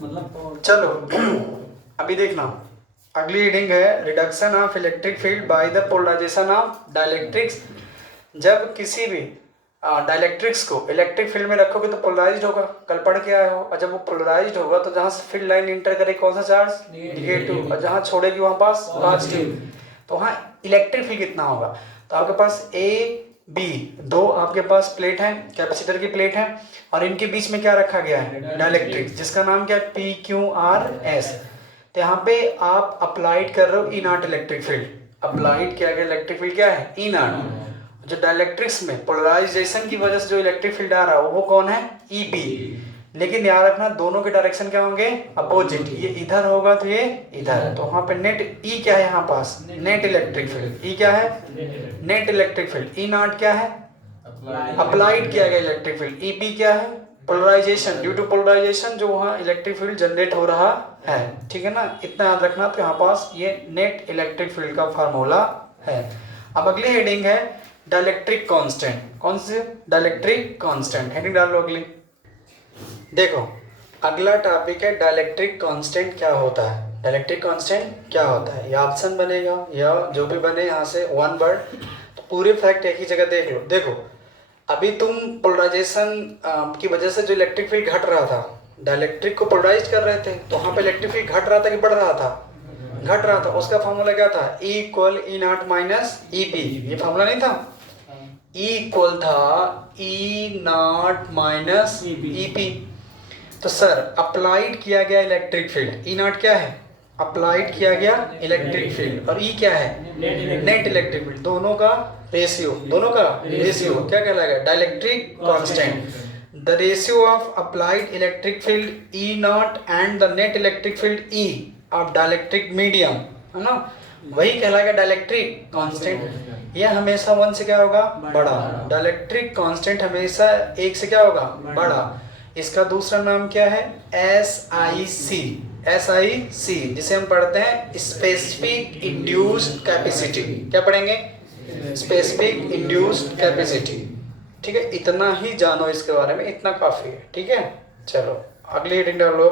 मतलब चलो अभी देखना, अगली रीडिंग है reduction of electric field by the polarization of dielectrics. जब किसी भी डाइलेक्ट्रिक्स को इलेक्ट्रिक फील्ड में रखोगे तो पोलराइज्ड होगा, कल पढ़ के आए हो। और जब वो पोलराइज्ड होगा तो जहाँ से फील्ड लाइन इंटर करेगी कौन सा चार्ज, निगेटिव, और जहाँ छोड़ेगी वहाँ पास पॉजिटिव। तो वहाँ इलेक्ट्रिक फील्ड कितना होगा, तो आपके पास ए बी दो आपके पास प्लेट है, कैपेसिटर की प्लेट है, और इनके बीच में क्या रखा गया है, डाइलेक्ट्रिक्स, जिसका नाम क्या है, पी क्यू आर एस। तो यहाँ पे आप अप्लाइड कर रहे हो ई नॉट इलेक्ट्रिक फील्ड, अप्लाइड किया गया इलेक्ट्रिक फील्ड क्या है, ई नॉट। जो डाइलेक्ट्रिक्स में पोलराइजेशन की वजह से जो इलेक्ट्रिक फील्ड आ रहा है वो कौन है, ई पी। लेकिन याद रखना दोनों के डायरेक्शन क्या होंगे, अपोजिट। ये इधर होगा तो ये इधर है, तो वहाँ पे नेट ई क्या है, यहाँ पास नेट इलेक्ट्रिक फील्ड, ई क्या है, net electric field. E not क्या है, अप्लाइड किया गया इलेक्ट्रिक फील्ड। ई पी क्या है, पोलराइजेशन, ड्यू टू पोलराइजेशन जो वहाँ इलेक्ट्रिक फील्ड जनरेट हो रहा है। ठीक है ना, इतना याद रखना। तो यहाँ पास ये नेट इलेक्ट्रिक फील्ड का फार्मूला है। अब अगली हेडिंग है डाइलेक्ट्रिक कांस्टेंट। कौन सी, डाइलेक्ट्रिक कांस्टेंट। हेडिंग डाल लो अगली। देखो अगला टॉपिक है डाइलेक्ट्रिक कांस्टेंट क्या होता है। डाइलेक्ट्रिक कांस्टेंट क्या होता है, या ऑप्शन बनेगा या जो भी बने यहाँ से वन वर्ड, तो पूरे फैक्ट एक ही जगह देख लो। देखो अभी तुम पोलराइजेशन की वजह से जो इलेक्ट्रिक फील्ड घट रहा था, डाइलेक्ट्रिक को पोलराइज कर रहे थे, तो वहाँ पे इलेक्ट्रिक फील्ड घट रहा था कि बढ़ रहा था, घट रहा था। उसका फॉर्मूला क्या था, E equal E not minus E P. ये फॉर्मूला नहीं था, E इक्वल था ई नॉट माइनस ई पी। तो सर अप्लाइड किया गया इलेक्ट्रिक फील्ड, ई नॉट क्या है, अप्लाइड किया गया इलेक्ट्रिक फील्ड, और ई क्या है, नेट इलेक्ट्रिक फील्ड। दोनों का रेशियो, दोनों का रेशियो क्या कहलाएगा, dielectric constant. The ratio of applied electric field E not and the net electric field E of dielectric medium, है ना, वही कहलाएगा डाइलेक्ट्रिक कांस्टेंट। यह हमेशा वन से क्या होगा, बड़ा। डाइलेक्ट्रिक कांस्टेंट हमेशा एक से क्या होगा, बड़ा। इसका दूसरा नाम क्या है, S I C, S I सी, जिसे हम पढ़ते हैं स्पेसिफिक इंड्यूस्ड कैपेसिटी। क्या पढ़ेंगे, स्पेसिफिक इंड्यूस्ड कैपेसिटी। ठीक है, इतना ही जानो इसके बारे में, इतना काफी है। ठीक है, चलो अगली हेडिंग डालो।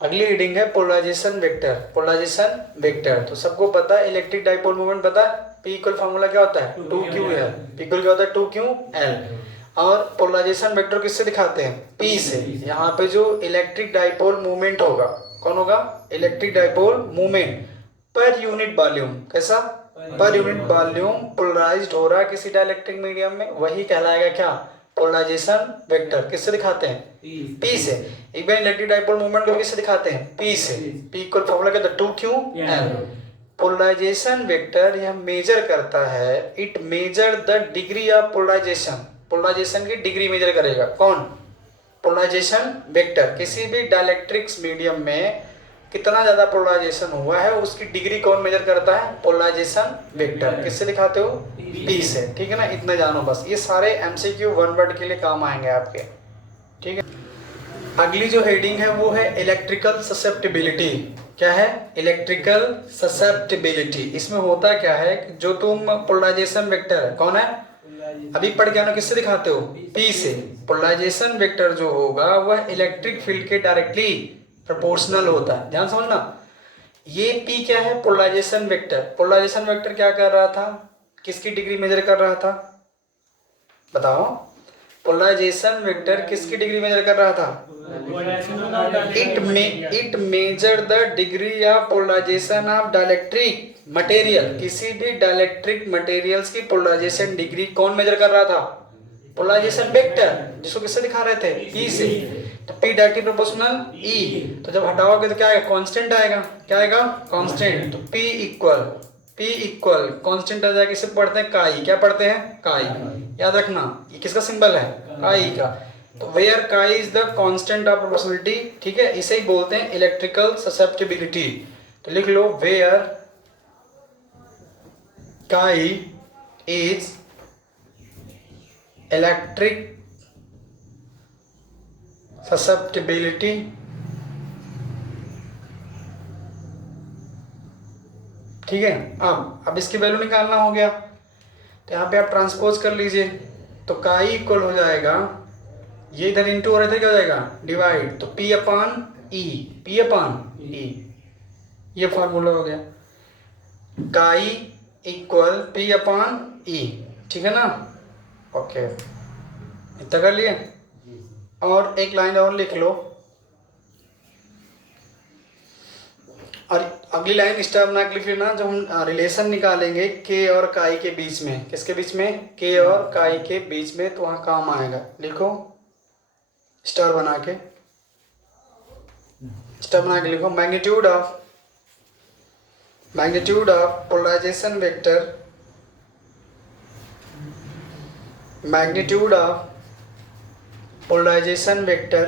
अगली रीडिंग है पोलराइजेशन वेक्टर। पोलराइजेशन वेक्टर तो सबको पता है, इलेक्ट्रिक डाइपोल मोमेंट पता है, P इक्वल फार्मूला क्या होता है, 2ql। P इक्वल क्या होता है, 2ql। और पोलराइजेशन वेक्टर किससे दिखाते हैं, P से। यहाँ पे जो इलेक्ट्रिक डाइपोल मूवमेंट होगा, कौन होगा, electric dipole movement per unit volume. कैसा, पर यूनिट वॉल्यूम पोलराइज्ड हो रहा है किसी डाइलेक्ट्रिक मीडियम में, वही कहलाएगा क्या, पोलराइजेशन वेक्टर। किससे दिखाते हैं, P से। एक बार इलेक्ट्रिक डाइपोल मूवमेंट को किससे दिखाते हैं, P से। P इक्वल फार्मूला क्या था, 2ql। पोलराइजेशन वेक्टर यह मेजर करता है, it measure the degree of polarization. Polarization की डिग्री मेजर करेगा कौन, पोलराइजेशन वेक्टर। किसी भी डाइलेक्ट्रिक्स मीडियम में कितना ज्यादा पोलराइजेशन हुआ है उसकी डिग्री कौन मेजर करता है, पोलराइजेशन वेक्टर। किससे दिखाते हो, P से। ठीक है ना, इतना जानो बस। ये सारे एमसीक्यू वन वर्ड के लिए काम आएंगे आपके। ठीक है, अगली जो हेडिंग है वो है इलेक्ट्रिकल ससेप्टिबिलिटी। क्या है, इलेक्ट्रिकल ससेप्टिबिलिटी। इसमें होता क्या है कि जो तुम पोलराइजेशन वेक्टर है, कौन है, अभी पढ़ के आना, किससे दिखाते हो, P से। पोलराइजेशन वेक्टर जो होगा वह इलेक्ट्रिक फील्ड के डायरेक्टली प्रोपोर्शनल होता है। ध्यान समझना, ये P क्या है, पोलराइजेशन वेक्टर। पोलराइजेशन वेक्टर क्या कर रहा था, किसकी डिग्री मेजर कर रहा था, बताओ। पोलराइजेशन वेक्टर किसकी डिग्री मेजर कर रहा था, it measure the degree of polarization of dielectric material. किसी भी डाइलेक्ट्रिक मटेरियल्स की पोलराइजेशन डिग्री कौन मेजर कर रहा था, पोलराइजेशन वेक्टर, जिसको किससे दिखा रहे थे, P से। तो P डायरेक्टली प्रोपोर्शनल E, तो जब हटाओगे तो क्या आएगा, कांस्टेंट आएगा। क्या आएगा, कांस्टेंट। तो P इक्वल कांस्टेंट आ जाएगा। इसे पढ़ते हैं काई, क्या पढ़ते हैं, काई। याद रखना ये किसका सिंबल है, काई का। तो वेयर काई is the constant of proportionality. ठीक है, इसे ही बोलते हैं इलेक्ट्रिकल ससेप्टिबिलिटी। तो लिख लो, वेयर काई इज इलेक्ट्रिक ससेप्टिबिलिटी। ठीक है, अब इसकी वैल्यू निकालना हो गया, तो यहाँ पे आप ट्रांसपोज कर लीजिए। तो काई इक्वल हो जाएगा, ये इधर इंटू हो रहा था, क्या हो जाएगा डिवाइड, तो P अपान ई, P अपान ई, ये फार्मूला हो गया। काई इक्वल P अपान ई, ठीक है ना। ओके, इतना कर लिए। और एक लाइन और लिख लो, और अगली लाइन स्टेप बना के लिख लेना। जब हम रिलेशन निकालेंगे के और काई के बीच में, किसके बीच में, के और काई के बीच में, तो वहाँ काम आएगा। लिखो स्टार बना के, स्टार बना के लिखो, magnitude of polarization vector, magnitude of polarization vector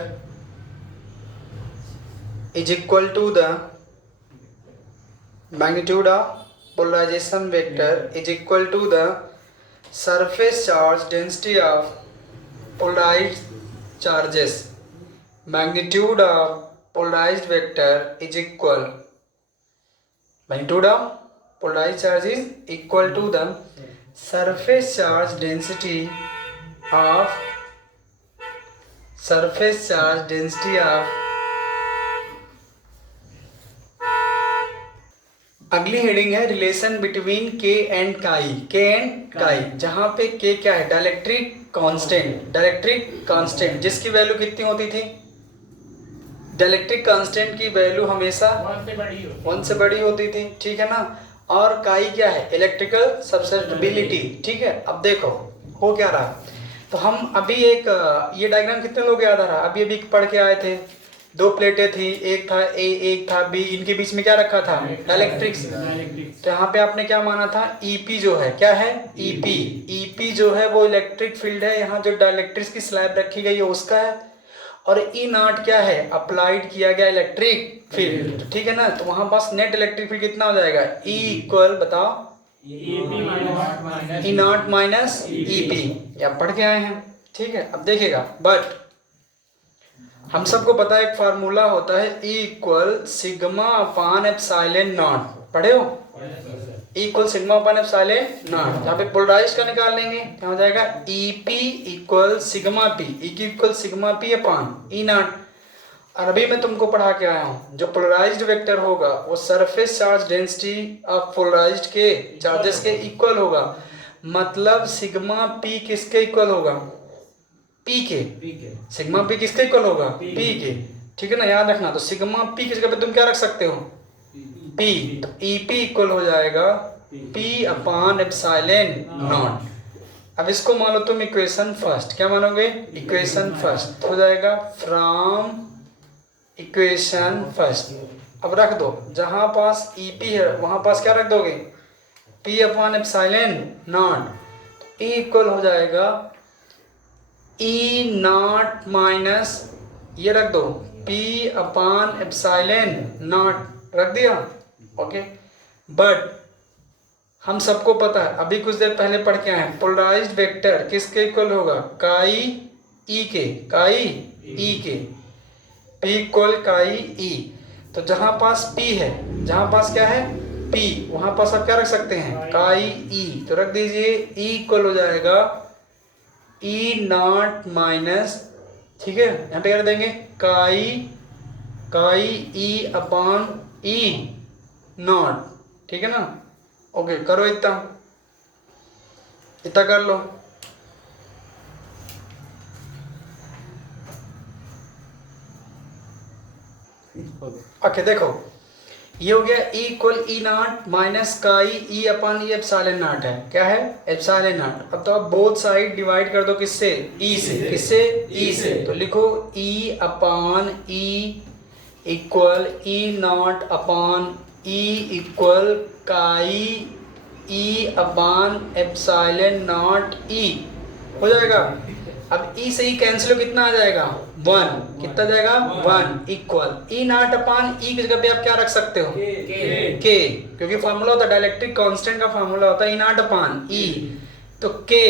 is equal to the magnitude of polarization vector is equal to the surface charge density of polarized charges. Magnitude of polarized vector is equal, magnitude of polarized charge is equal to the surface charge density of अगली heading है relation between के and काई, के and काई, जहां पे के क्या है, डाइलेक्ट्रिक कांस्टेंट, जिसकी वैल्यू कितनी होती थी, डाइलेक्ट्रिक कांस्टेंट की वैल्यू हमेशा 1 से बड़ी होती थी, ठीक है ना। और काई क्या है, इलेक्ट्रिकल सब्सटेबिलिटी, ठीक है। अब देखो हो क्या रहा, तो हम अभी एक ये डायग्राम कितने लोग याद आ रहा, अभी पढ़ के आए थे। 2 प्लेटें थी, एक था ए एक था बी, इनके बीच में क्या रखा था, डाइलेक्ट्रिक्स। तो यहाँ पे आपने क्या माना था, ईपी जो है, क्या है, ईपी जो है वो इलेक्ट्रिक फील्ड है, यहाँ जो डाइलेक्ट्रिक्स की स्लैब रखी गई है उसका है। और ई नॉट क्या है, अप्लाइड किया गया इलेक्ट्रिक फील्ड, ठीक है ना। तो वहां पास नेट इलेक्ट्रिक फील्ड कितना हो जाएगा, ई इक्वल, बताओ, ई नॉट माइनस ईपी, या पढ़ के आए हैं, ठीक है। अब देखिएगा, बट हम सबको पता है एक फार्मूला होता है, E equal sigma upon epsilon naught, पढ़े हो, E equal sigma upon epsilon naught. जहाँ पे पोलराइज का निकाल लेंगे, क्या हो जाएगा, E P equal sigma P, E की equal sigma P upon E naught. और अभी मैं तुमको पढ़ा के आया हूँ, जो पोलराइज्ड वेक्टर होगा वो surface charge density of polarized के चार्जेस के इक्वल होगा। मतलब सिग्मा पी किसके इक्वल होगा, पी के, सिग्मा पी किसके इक्वल होगा, पी के, ठीक है ना। याद रखना, तो सिग्मा पी की जगह पे तुम क्या रख सकते हो, पी, तो ई पी इक्वल हो जाएगा पी अपान एप्सिलॉन नॉट। अब इसको मान लो तुम इक्वेशन फर्स्ट, क्या मानोगे, इक्वेशन फर्स्ट हो जाएगा फ्रॉम इक्वेशन फर्स्ट। अब रख दो, जहां पास ई पी है वहां पास क्या रख दोगे, P upon epsilon not. E equal हो जाएगा ई नॉट माइनस, ये रख दो, पी अपान एप्सिलॉन नॉट, रख दिया, ओके। बट हम सबको पता है, अभी कुछ देर पहले पढ़ के आए हैं, पोलराइज्ड वेक्टर किसके इक्वल होगा, काई ई के, काई ई के, पी इक्वल काई ई। तो जहां पास पी है, जहां पास क्या है, पी, वहां पास आप क्या रख सकते हैं, काई ई, तो रख दीजिए, ई इक्वल हो जाएगा ई नॉट माइनस, ठीक है, यहाँ पे कर देंगे काई ई अपान ई नॉट, ठीक है ना। ओके, करो इतना कर लो। ओके देखो, ये हो गया ई इक्वल ई नॉट माइनस काई E upon E epsilon not है, क्या है, एप्सिलॉन नॉट। अब तो आप बोथ साइड डिवाइड कर दो, किससे, ई से, किससे, ई से। तो लिखो E upon E equal E naught upon E equal chi E upon epsilon not ई, हो जाएगा। अब ई से ई कैंसिल हो, कितना आ जाएगा, 1, कितना जाएगा, 1 इक्वल ई नॉट अपान ई की जगह पे आप क्या रख सकते हो, के, क्योंकि फार्मूला होता है डाइलेक्ट्रिक कांस्टेंट का फार्मूला होता है ई नॉट अपान ई, तो के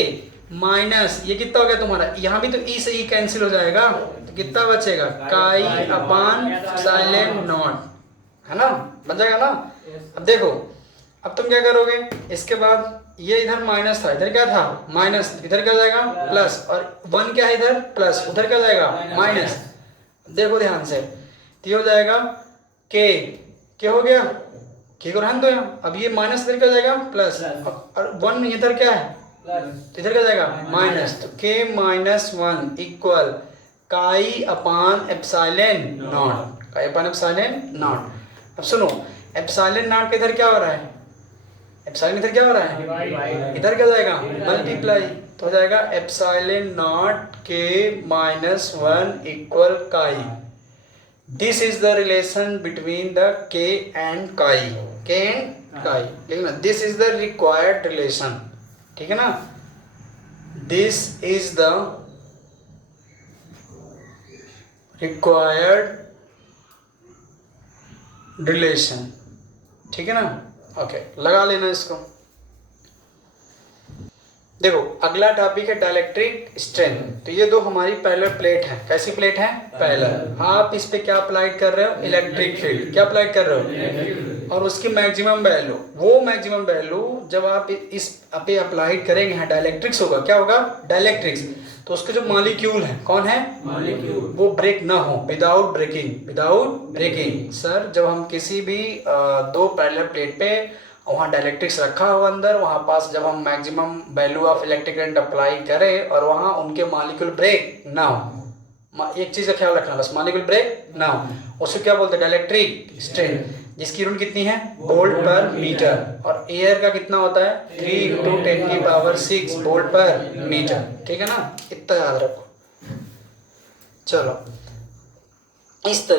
माइनस ये कितना हो गया तुम्हारा, यहाँ भी तो ई से ई कैंसिल हो जाएगा, तो कितना बचेगा, काई अपान एप्सिलॉन नॉट, है ना, बन जाएगा ना। अब देखो, अब तुम क्या करोगे, इसके बाद ये इधर माइनस था, इधर क्या था माइनस, इधर क्या जाएगा प्लस, और 1 क्या है इधर प्लस, उधर क्या जाएगा माइनस। देखो ध्यान से, तो ये हो जाएगा के हो गया, के को रहने दो यहाँ। अब ये माइनस इधर क्या जाएगा प्लस, और 1 इधर क्या है तो इधर क्या जाएगा माइनस। तो के माइनस 1 इक्वल काई अपान एप्सिलॉन नॉट, काई अपान एप्सिलॉन नॉट। अब सुनो, एप्सिलॉन नॉट के इधर क्या हो रहा है, एप्सिलॉन इधर क्या हो रहा है, इधर क्या जाएगा मल्टीप्लाई, तो हो जाएगा एप्सिलॉन नॉट के माइनस 1 इक्वल काई। This is the relation between the के एंड काई, के एंड काई, ठीक है ना। This is the required relation, ठीक है ना। This is the required relation, ठीक है ना। ओके, लगा लेना इसको। देखो अगला टॉपिक है डाइलेक्ट्रिक स्ट्रेंथ। तो ये दो हमारी पैरेलल प्लेट है, कैसी प्लेट है पैरेलल। आप इस पे क्या अप्लाइड कर रहे हो, इलेक्ट्रिक फील्ड, क्या अप्लाइड कर रहे हो, और उसकी मैक्सिमम वैल्यू, वो मैक्सिमम वैल्यू जब आप इस पे अप्लाइड करेंगे, यहाँ डाइलेक्ट्रिक्स होगा, क्या होगा डाइलेक्ट्रिक्स। तो उसके जो मॉलिक्यूल है, कौन है मॉलिक्यूल, वो ब्रेक ना हो, without breaking, without breaking. Sir जब हम किसी भी दो पैरेलल प्लेट पे वहाँ डाइलेक्ट्रिक्स रखा हो अंदर, वहाँ पास जब हम maximum value of electric current apply करें और वहाँ उनके मॉलिक्यूल ब्रेक ना हो, एक चीज़ का ख्याल रखना बस, मॉलिक्यूल ब्रेक ना हो, उसको क्या बोलते हैं डाइलेक्ट्रिक स्ट्रेंथ, जिसकी यूनिट कितनी है वोल्ट पर मीटर, और एयर का कितना होता है 3 × 10⁶ वोल्ट पर मीटर, ठीक है ना। इतना याद रखो। चलो इस तरीके